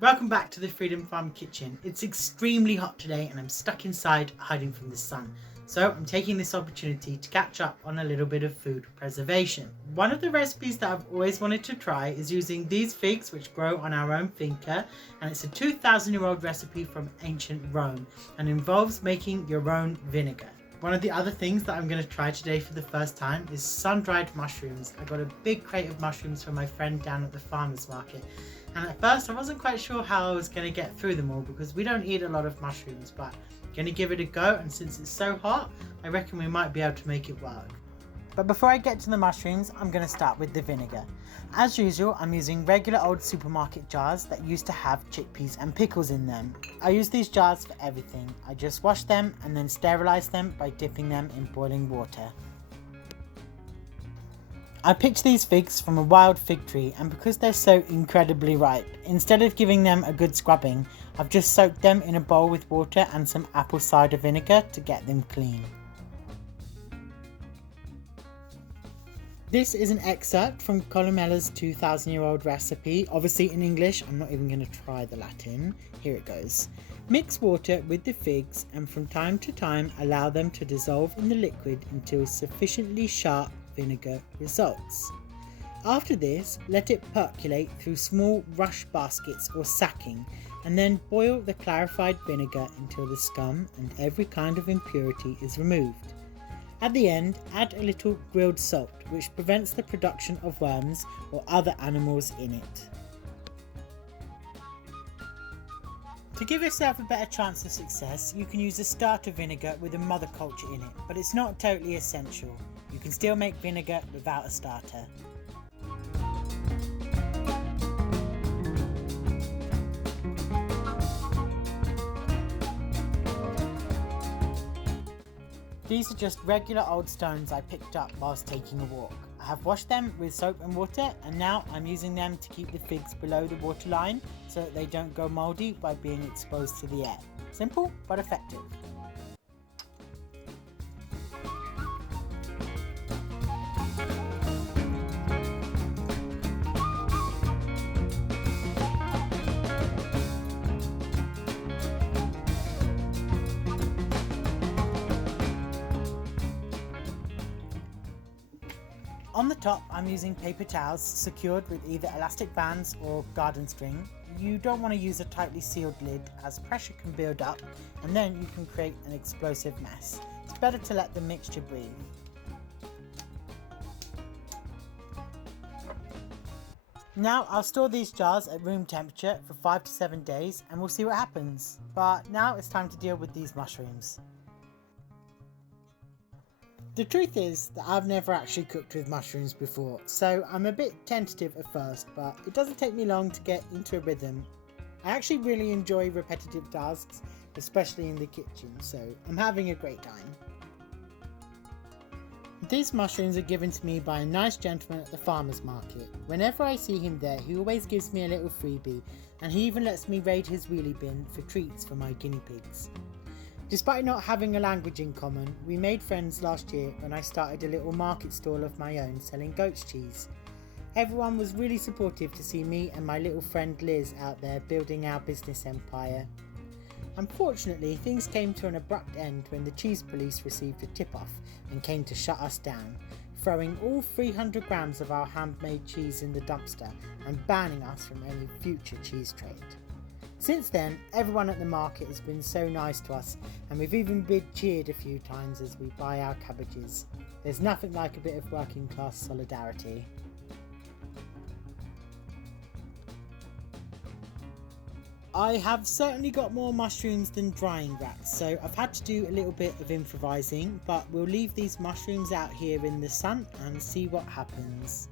Welcome back to the Freedom Farm kitchen. It's extremely hot today and I'm stuck inside hiding from the sun. So I'm taking this opportunity to catch up on a little bit of food preservation. One of the recipes that I've always wanted to try is using these figs which grow on our own finca, and it's a 2,000-year-old recipe from ancient Rome and involves making your own vinegar. One of the other things that I'm going to try today for the first time is sun-dried mushrooms. I got a big crate of mushrooms from my friend down at the farmer's market. And at first I wasn't quite sure how I was going to get through them all because we don't eat a lot of mushrooms, but I'm going to give it a go, and since it's so hot, I reckon we might be able to make it work. But before I get to the mushrooms, I'm going to start with the vinegar. As usual, I'm using regular old supermarket jars that used to have chickpeas and pickles in them. I use these jars for everything. I just wash them and then sterilize them by dipping them in boiling water. I picked these figs from a wild fig tree, and because they're so incredibly ripe, instead of giving them a good scrubbing, I've just soaked them in a bowl with water and some apple cider vinegar to get them clean. This is an excerpt from Columella's 2,000-year-old recipe, obviously in English. I'm not even going to try the Latin. Here it goes. Mix water with the figs and from time to time allow them to dissolve in the liquid until sufficiently sharp vinegar results. After this, let it percolate through small rush baskets or sacking, and then boil the clarified vinegar until the scum and every kind of impurity is removed. At the end, add a little grilled salt, which prevents the production of worms or other animals in it. To give yourself a better chance of success, you can use a starter vinegar with a mother culture in it, but it's not totally essential. You can still make vinegar without a starter. These are just regular old stones I picked up whilst taking a walk. I have washed them with soap and water, and now I'm using them to keep the figs below the waterline so that they don't go mouldy by being exposed to the air. Simple but effective. On the top, I'm using paper towels secured with either elastic bands or garden string. You don't want to use a tightly sealed lid as pressure can build up and then you can create an explosive mess. It's better to let the mixture breathe. Now I'll store these jars at room temperature for 5 to 7 days and we'll see what happens. But now it's time to deal with these mushrooms. The truth is that I've never actually cooked with mushrooms before, so I'm a bit tentative at first, but it doesn't take me long to get into a rhythm. I actually really enjoy repetitive tasks, especially in the kitchen, so I'm having a great time. These mushrooms are given to me by a nice gentleman at the farmer's market. Whenever I see him there, he always gives me a little freebie, and he even lets me raid his wheelie bin for treats for my guinea pigs. Despite not having a language in common, we made friends last year when I started a little market stall of my own selling goat's cheese. Everyone was really supportive to see me and my little friend Liz out there building our business empire. Unfortunately, things came to an abrupt end when the cheese police received a tip-off and came to shut us down, throwing all 300 grams of our handmade cheese in the dumpster and banning us from any future cheese trade. Since then, everyone at the market has been so nice to us, and we've even been cheered a few times as we buy our cabbages. There's nothing like a bit of working class solidarity. I have certainly got more mushrooms than drying racks, so I've had to do a little bit of improvising, but we'll leave these mushrooms out here in the sun and see what happens.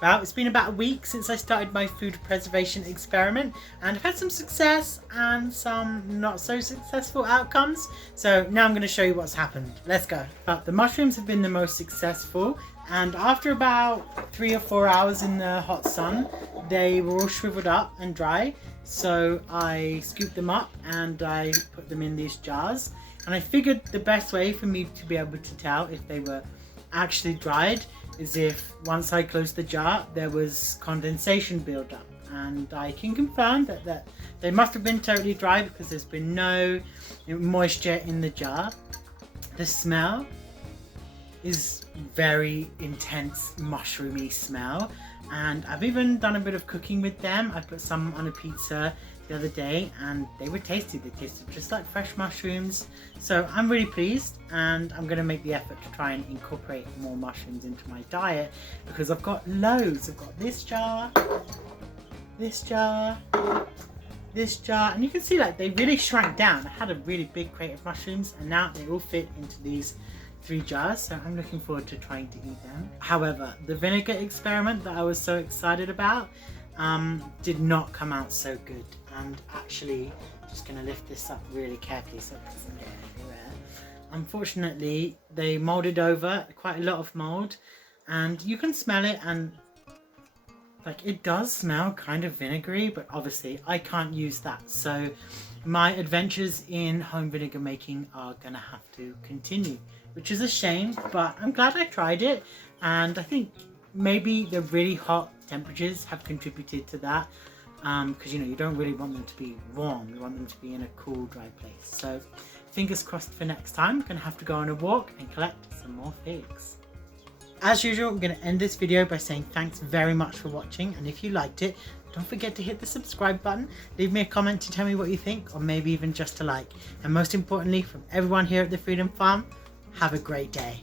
Well, it's been about a week since I started my food preservation experiment, and I've had some success and some not so successful outcomes. So now I'm going to show you what's happened. Let's go. But the mushrooms have been the most successful, and after about 3 or 4 hours in the hot sun, they were all shriveled up and dry. So I scooped them up and I put them in these jars. And I figured the best way for me to be able to tell if they were actually dried is if once I closed the jar, there was condensation buildup. And I can confirm that they must have been totally dry because there's been no moisture in the jar. The smell is very intense, mushroomy smell. And I've even done a bit of cooking with them. I put some on a pizza the other day and they were tasty. They tasted just like fresh mushrooms. So I'm really pleased, and I'm going to make the effort to try and incorporate more mushrooms into my diet because I've got loads. I've got this jar, this jar, this jar, and you can see like they really shrank down. I had a really big crate of mushrooms and now they all fit into these 3 jars, so I'm looking forward to trying to eat them. However, the vinegar experiment that I was so excited about did not come out so good. And actually, just going to lift this up really carefully so it doesn't get everywhere. Unfortunately, they molded over, quite a lot of mold, and you can smell it, and like it does smell kind of vinegary, but obviously I can't use that. So my adventures in home vinegar making are going to have to continue, which is a shame, but I'm glad I tried it. And I think maybe the really hot temperatures have contributed to that, because you don't really want them to be warm, you want them to be in a cool, dry place. So fingers crossed for next time. I'm going to have to go on a walk and collect some more figs. As usual, I'm going to end this video by saying thanks very much for watching, and if you liked it, don't forget to hit the subscribe button, leave me a comment to tell me what you think, or maybe even just a like. And most importantly, from everyone here at the Freedom Farm, have a great day.